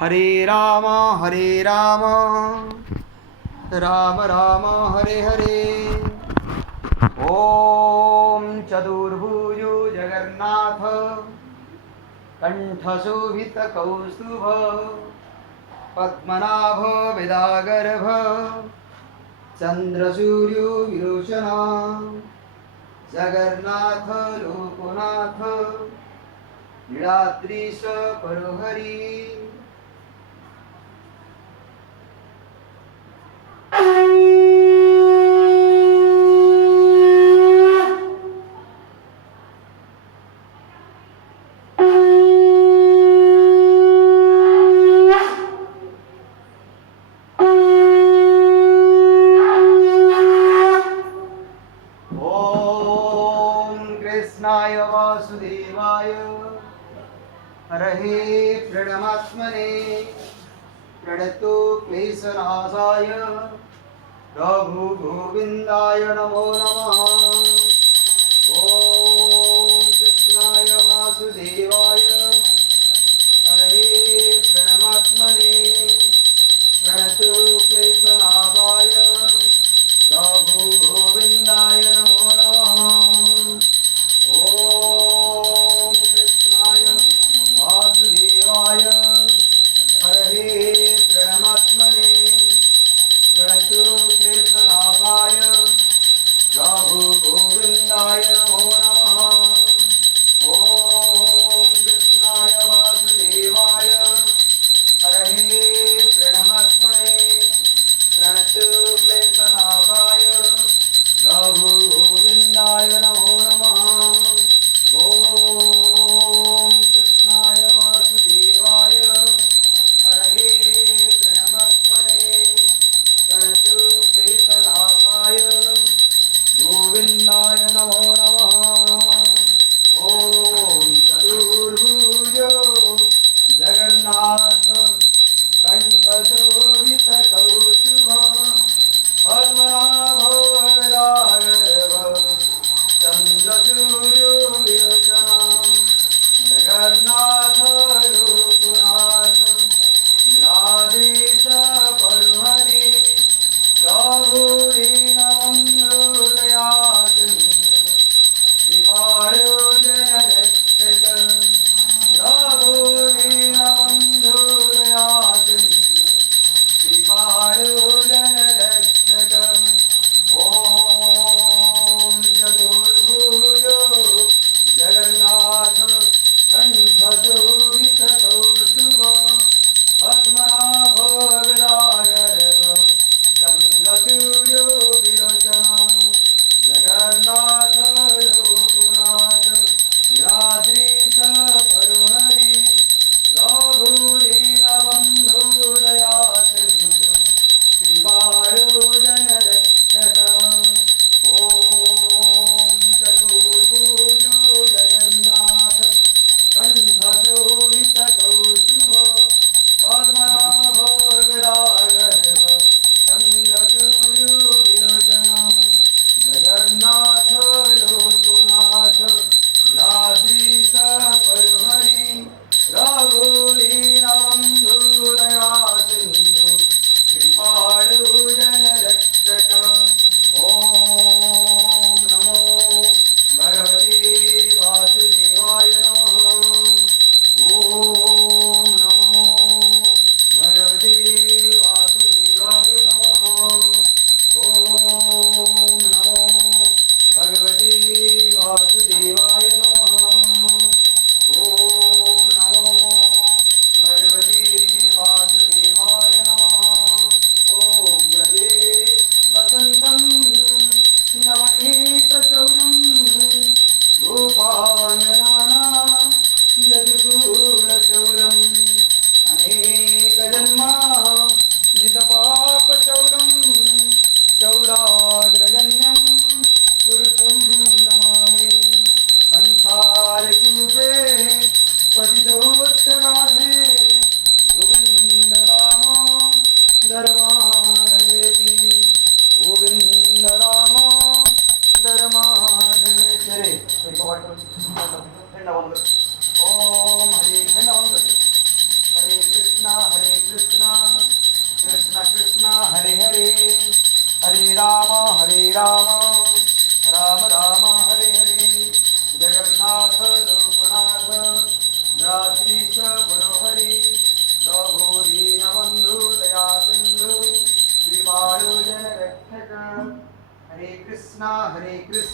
हरे राम राम राम हरे हरे। ओम चतुर्भुजो जगन्नाथ कंठशोभित कौस्तुभ पद्मनाभ विदागर्भ चंद्रसूर्यो विरोचन जगन्नाथ लोकनाथ नीलाद्रीश परोहरी। कृष्णाय वासुदेवाय हरहे प्रणमात्मने प्रणतो क्लेशनाशाय प्रभु गोविंदाय नमो नमः। ओम कृष्णाय वासुदेवाय हरहे प्रणमात्मने प्रणतो क्लेशनाशाय प्रभु गोविंदाय नमो नमः। ओम कृष्णाय वासुदेवाय हरहे प्रणमात्मने प्रणतो क्लेशनाशाय प्रभु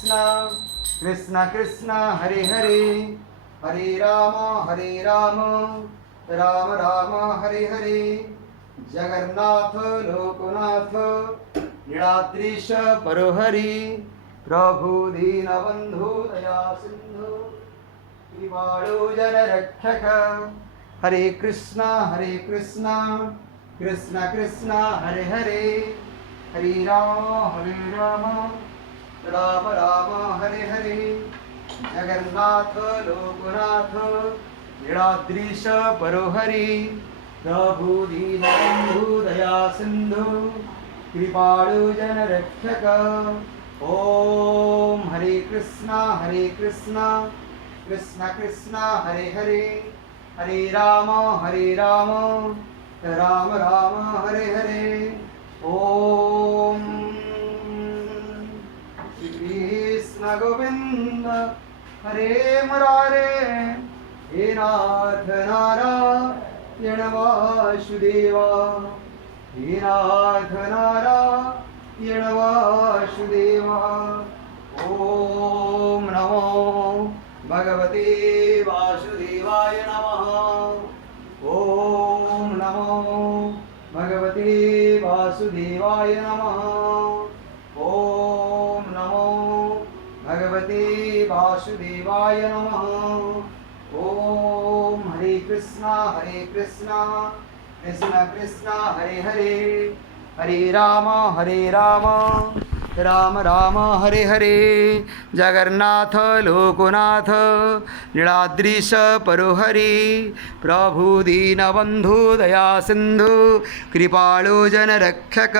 कृष्ण कृष्ण कृष्ण हरे हरे हरे राम राम राम हरे हरे जगन्नाथ लोकनाथ नीलाद्रीश परोहरि प्रभु दीनबंधु दया सिंधु कृपाळु जनरक्षक हरे कृष्ण कृष्ण कृष्ण हरे हरे हरे राम राम राम हरे हरे जगन्नाथ लोकनाथ नीलाद्रीश परोहरि प्रभु दीनबंधु दया सिंधु कृपाळु जनरक्षक ओम हरे कृष्ण कृष्ण कृष्ण हरे हरे हरे राम राम राम हरे हरे ओम श्री कृष्ण गोविंद हरे मुरारे हे नाथ नारायण वासुदेवा हे नाथ नारायण वासुदेवा ओम नमो भगवते वासुदेवाय नमः ओम नमो भगवते वासुदेवाय नमः ओम नमो भगवते वासुदेवाय नमः ओम हरे कृष्ण कृष्ण कृष्ण हरे हरे हरे राम राम राम हरे हरे जगन्नाथ लोकनाथ नीलाद्रीश परोहरि प्रभु दीनबंधु दया सिंधु कृपाळु जनरक्षक